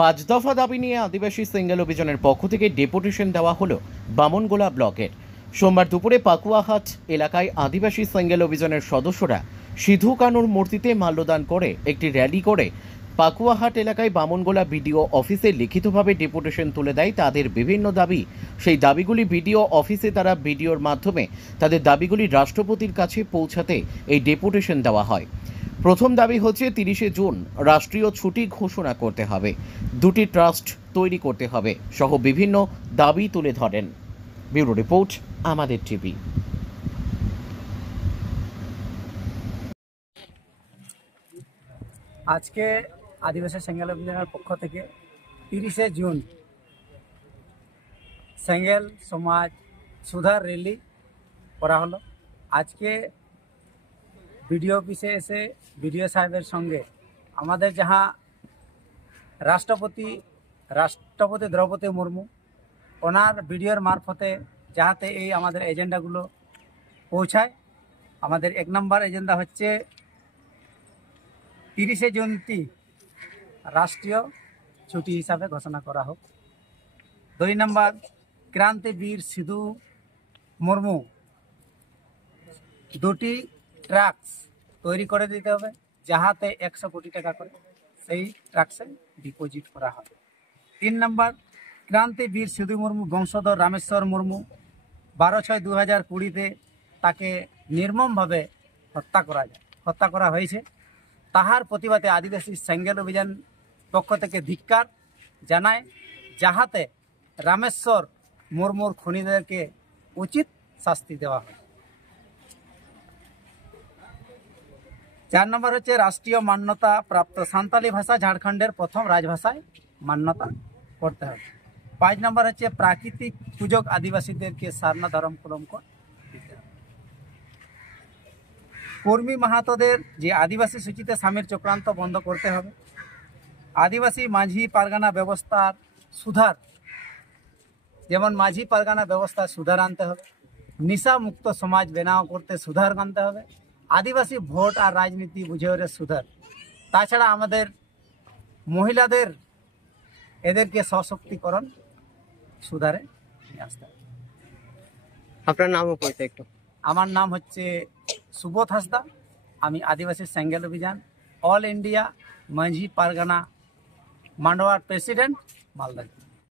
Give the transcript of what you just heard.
পাঁচ দফা দাবি নিয়ে আদিবাসী সিঙ্গেল অভিযানের পক্ষ থেকে ডেপুটেশন দেওয়া হলো বামনগোলা ব্লকের। সোমবার দুপুরে পাকুয়াহাট এলাকায় আদিবাসী সিঙ্গেল অভিযানের সদস্যরা সিধু কানুর মূর্তিতে মাল্যদান করে একটি র্যালি করে পাকুয়াহাট এলাকায় বামনগোলা বিডিও অফিসে লিখিতভাবে ডেপুটেশন তুলে দেয় তাদের বিভিন্ন দাবি। সেই দাবিগুলি বিডিও অফিসে তারা বিডিওর মাধ্যমে তাদের দাবিগুলি রাষ্ট্রপতির কাছে পৌঁছাতে এই ডেপুটেশন দেওয়া হয়। প্রথম দাবি হচ্ছে 30শে জুন রাষ্ট্রীয় ছুটি ঘোষণা করতে হবে, দুটি ট্রাস্ট তৈরি করতে হবে সহ বিভিন্ন দাবি তুলে ধরেন। ব্যুরো রিপোর্ট, আমাদের টিভি। আজকে আদিবাসী সিঙ্গেল অভিযানের পক্ষ থেকে 30শে জুন সিঙ্গেল সমাজ সুধার র্যালি করা হলো। আজকে বিডিও অফিসে এসে বিডিও সাহেবের সঙ্গে আমাদের যাহা রাষ্ট্রপতি দ্রৌপদী মুর্মু ওনার বিডিওর মারফতে যাহাতে এই আমাদের এজেন্ডাগুলো পৌঁছায়। আমাদের 1 নম্বর এজেন্ডা হচ্ছে 30শে জুনটি রাষ্ট্রীয় ছুটি হিসাবে ঘোষণা করা হোক। 2 নম্বর, ক্রান্তিবীর সিধু মুর্মু দুটি ট্রাক্স তৈরি করে দিতে হবে, যাহাতে 100 কোটি টাকা করে সেই ট্রাক্সে ডিপোজিট করা হয়। 3 নম্বর, ক্রান্তিবীর সিধু মুর্মু বংশধর রামেশ্বর মুর্মু 12/6/2020 তাকে নির্মমভাবে হত্যা করা হয়েছে। তাহার প্রতিবাদে আদিবাসী সিঙ্গেল অভিযান পক্ষ থেকে ধিক্কার জানায়, যাহাতে রামেশ্বর মুর্মুর খুনিদেরকে উচিত শাস্তি দেওয়া হয়। 4 নম্বর হচ্ছে রাষ্ট্রীয় মান্যতা প্রাপ্ত সাঁওতালি ভাষা ঝাড়খণ্ডের প্রথম রাজভাষায় মান্যতা করতে হবে। 5 নম্বর হচ্ছে প্রাকৃতিক সুযোগ আদিবাসীদেরকে সারনা ধরম কলঙ্ক দিতে হবে। কর্মী মাহাতোদের যে আদিবাসী সূচিতে স্বামীর চক্রান্ত বন্ধ করতে হবে। আদিবাসী মাঝি পারগানা ব্যবস্থার সুধার, যেমন মাঝি পারগানা ব্যবস্থা সুধার আনতে হবে। নিশা মুক্ত সমাজ বেনাও করতে সুধার আনতে হবে। আদিবাসী ভোট আর রাজনীতি বুঝে ওরে সুধার। তাছাড়া আমাদের মহিলাদের এদেরকে সশক্তিকরণ সুধারে নিয়ে আসতে হবে। আপনার নামও পড়তে একটু। আমার নাম হচ্ছে সুবোধ হাসদা। আমি আদিবাসী সিঙ্গেল অভিযান অল ইন্ডিয়া মাঝি পারগানা মান্ডওয়ার প্রেসিডেন্ট, মালদা।